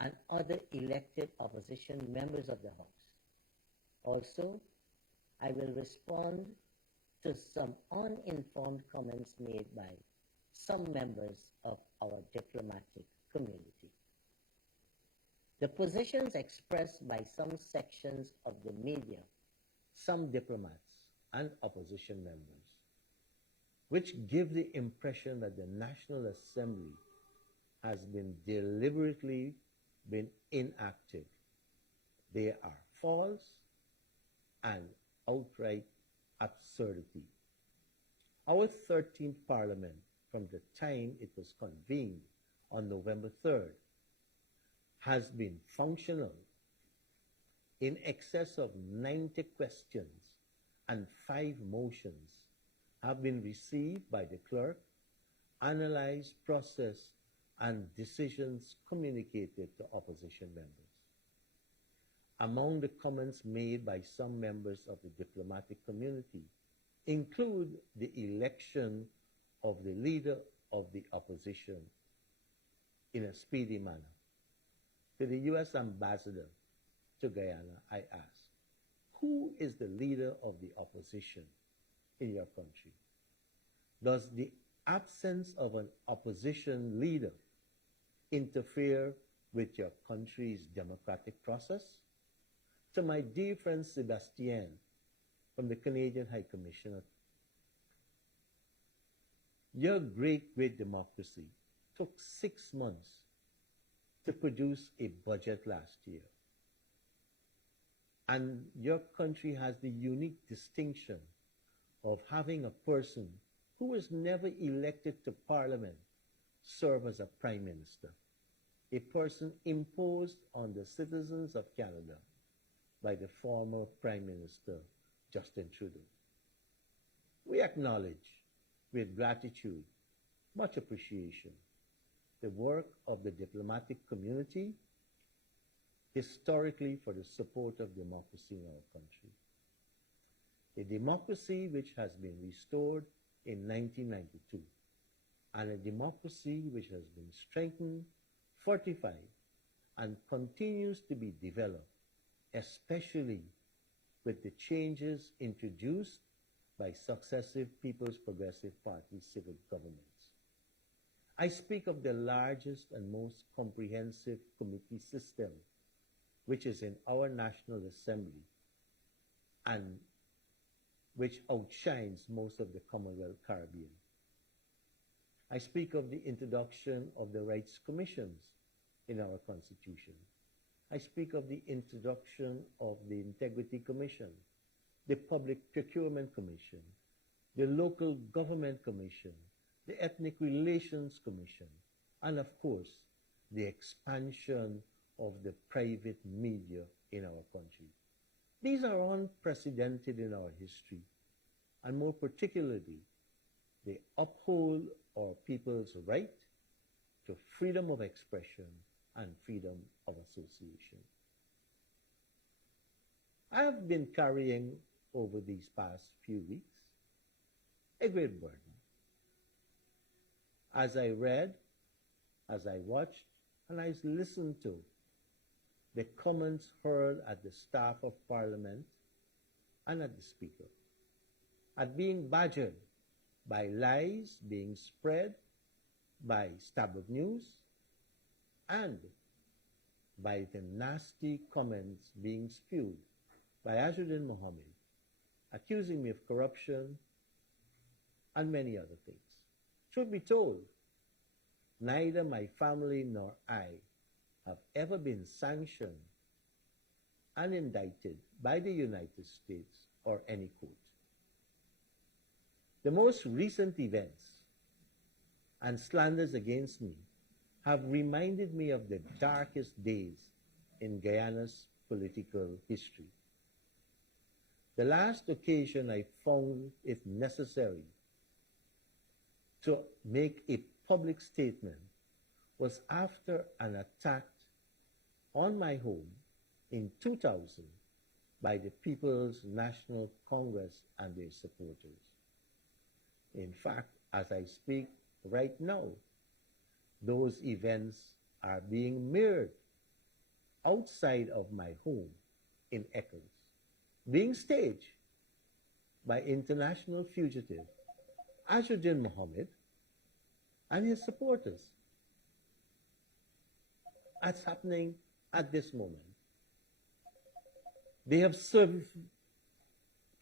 and other elected opposition members of the House. Also, I will respond to some uninformed comments made by some members of our diplomatic community. The positions expressed by some sections of the media, some diplomats, and opposition members, which give the impression that the National Assembly has been deliberately been inactive. They are false and outright absurdity. Our 13th Parliament, from the time it was convened on November 3rd, has been functional. In excess of 90 questions and 5 motions have been received by the clerk, analyzed, processed, and decisions communicated to opposition members. Among the comments made by some members of the diplomatic community include the election of the leader of the opposition in a speedy manner. To the U.S. ambassador to Guyana, I ask, who is the leader of the opposition in your country? Does the absence of an opposition leader interfere with your country's democratic process? To my dear friend Sebastien from the Canadian High Commissioner, your great democracy took 6 months to produce a budget last year. And your country has the unique distinction of having a person who was never elected to Parliament serve as a Prime Minister, a person imposed on the citizens of Canada by the former Prime Minister, Justin Trudeau. We acknowledge with gratitude, much appreciation, the work of the diplomatic community historically for the support of democracy in our country. A democracy which has been restored in 1992, and a democracy which has been strengthened, fortified, and continues to be developed, especially with the changes introduced by successive People's Progressive Party civil governments. I speak of the largest and most comprehensive committee system which is in our National Assembly and which outshines most of the Commonwealth Caribbean. I speak of the introduction of the rights commissions in our Constitution. I speak of the introduction of the Integrity Commission, the Public Procurement Commission, the Local Government Commission, the Ethnic Relations Commission, and of course, the expansion of the private media in our country. These are unprecedented in our history, and more particularly, they uphold our people's right to freedom of expression and freedom of association. I have been carrying over these past few weeks a great burden. As I read, as I watched, and I listened to the comments heard at the staff of Parliament and at the Speaker, at being badgered by lies being spread by Stabbock News and by the nasty comments being spewed by Azzuddin Mohammed, accusing me of corruption and many other things. Truth be told, neither my family nor I have ever been sanctioned and indicted by the United States or any court. The most recent events and slanders against me have reminded me of the darkest days in Guyana's political history. The last occasion I found it necessary to make a public statement was after an attack on my home in 2000 by the People's National Congress and their supporters. In fact, as I speak right now, those events are being mirrored outside of my home in Eccles, being staged by international fugitive Azuddin Mohammed and his supporters. That's happening at this moment. They have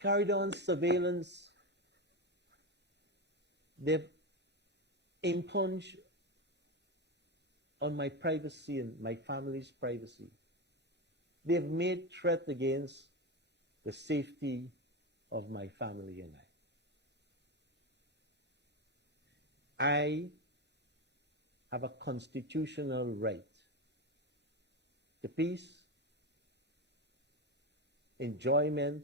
carried on surveillance. They've impinged on my privacy and my family's privacy. They've made threat against the safety of my family and I have a constitutional right to peace, enjoyment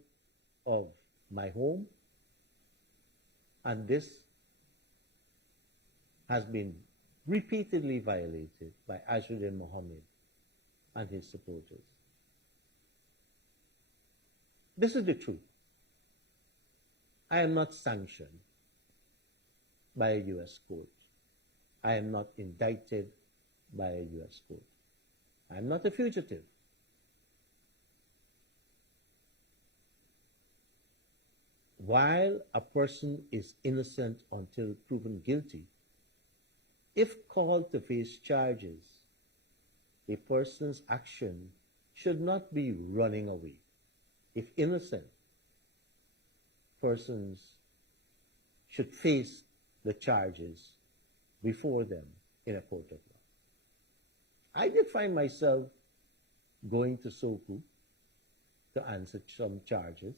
of my home, and this has been repeatedly violated by Azuddin Mohammed and his supporters. This is the truth. I am not sanctioned by a U.S. court. I am not indicted by a U.S. court. I am not a fugitive. While a person is innocent until proven guilty, if called to face charges, a person's action should not be running away. If innocent, persons should face the charges before them in a court of law. I did find myself going to Soku to answer some charges,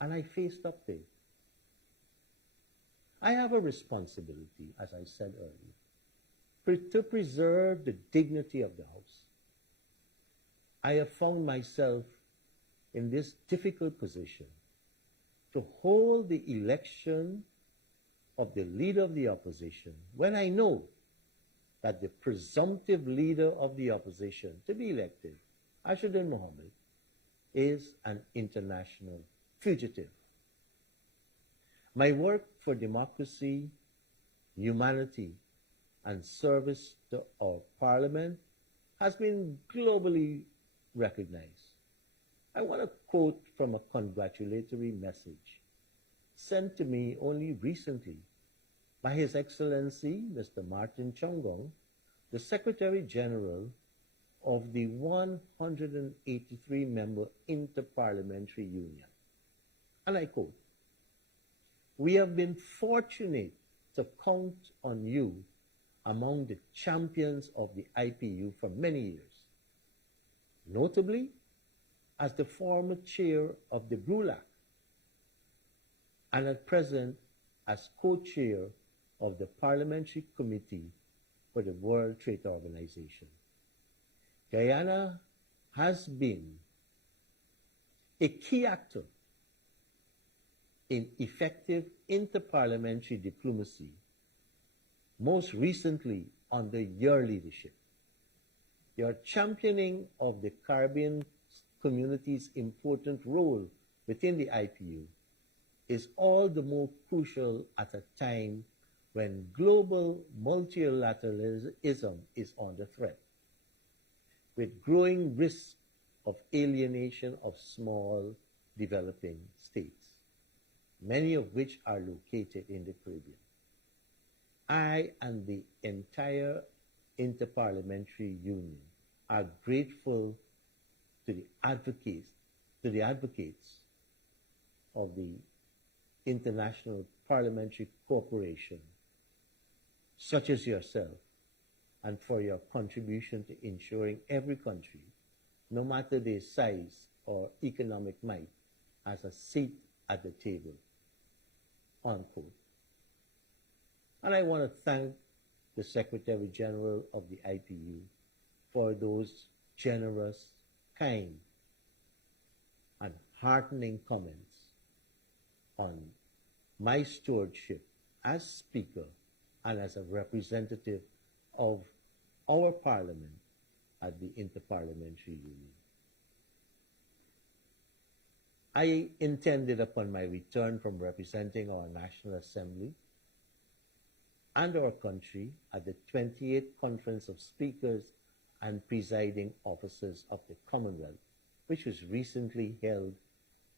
and I faced up there. I have a responsibility, as I said earlier, to preserve the dignity of the House. I have found myself in this difficult position to hold the election of the leader of the opposition when I know that the presumptive leader of the opposition to be elected, Azuddin Mohammed, is an international fugitive. My work for democracy, humanity, and service to our parliament has been globally recognized. I want to quote from a congratulatory message sent to me only recently by His Excellency Mr. Martin Chongong, the Secretary General of the 183-member Interparliamentary Union. And I quote, "We have been fortunate to count on you among the champions of the IPU for many years, notably as the former chair of the BRULAC and at present as co-chair of the Parliamentary Committee for the World Trade Organization. Guyana has been a key actor in effective interparliamentary diplomacy, most recently under your leadership. Your championing of the Caribbean community's important role within the IPU is all the more crucial at a time when global multilateralism is under threat, with growing risk of alienation of small developing states, many of which are located in the Caribbean. I and the entire Interparliamentary Union are grateful to the advocates of the International Parliamentary Corporation, such as yourself, and for your contribution to ensuring every country, no matter their size or economic might, has a seat at the table." Unquote. And I want to thank the Secretary General of the IPU for those generous, kind, and heartening comments on my stewardship as Speaker and as a representative of our Parliament at the Interparliamentary Union. I intended upon my return from representing our National Assembly and our country at the 28th Conference of Speakers and presiding officers of the Commonwealth, which was recently held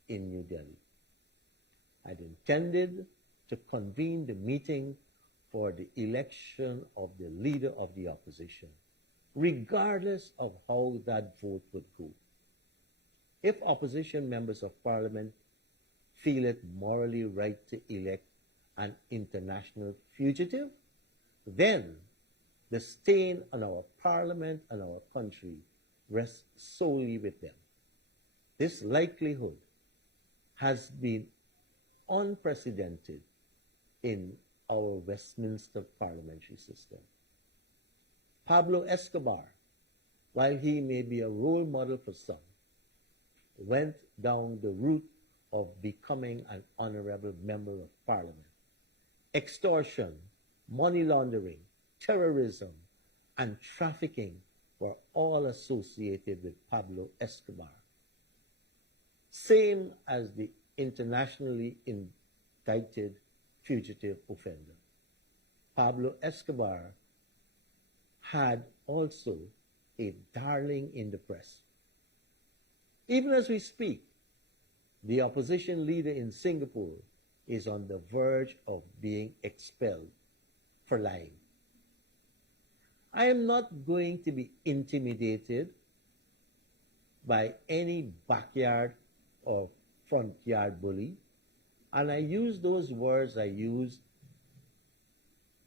in New Delhi. I'd intended to convene the meeting for the election of the leader of the opposition, regardless of how that vote would go. If opposition members of parliament feel it morally right to elect an international fugitive, then the stain on our parliament and our country rests solely with them. This likelihood has been unprecedented in our Westminster parliamentary system. Pablo Escobar, while he may be a role model for some, went down the route of becoming an honorable member of parliament. Extortion, money laundering, terrorism, and trafficking were all associated with Pablo Escobar. Same as the internationally indicted fugitive offender. Pablo Escobar had also a darling in the press. Even as we speak, the opposition leader in Singapore is on the verge of being expelled for lying. I am not going to be intimidated by any backyard or front yard bully, and I use those words I used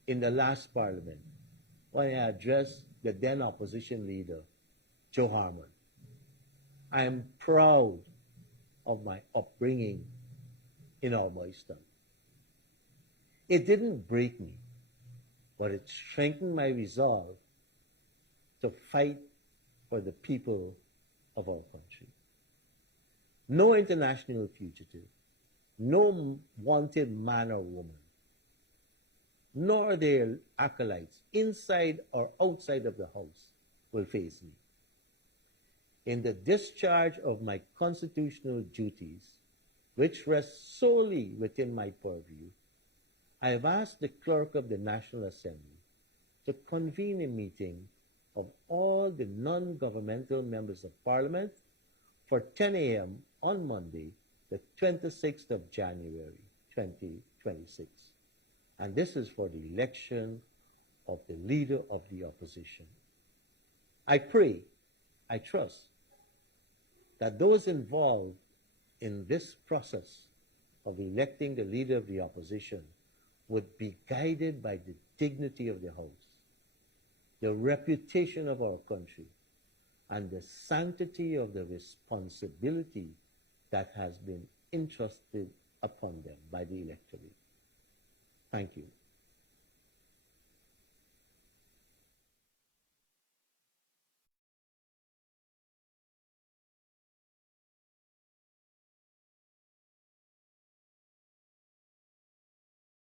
in the last parliament when I addressed the then opposition leader, Joe Harmon. I am proud of my upbringing in Almoyston. It didn't break me, but it strengthened my resolve to fight for the people of our country. No international fugitive, no wanted man or woman, nor their acolytes inside or outside of the house will faze me. In the discharge of my constitutional duties, which rest solely within my purview, I have asked the Clerk of the National Assembly to convene a meeting of all the non-governmental members of Parliament for 10 a.m. on Monday, the 26th of January, 2026. And this is for the election of the leader of the opposition. I pray, I trust, that those involved in this process of electing the leader of the opposition would be guided by the dignity of the House, the reputation of our country, and the sanctity of the responsibility that has been entrusted upon them by the electorate. Thank you.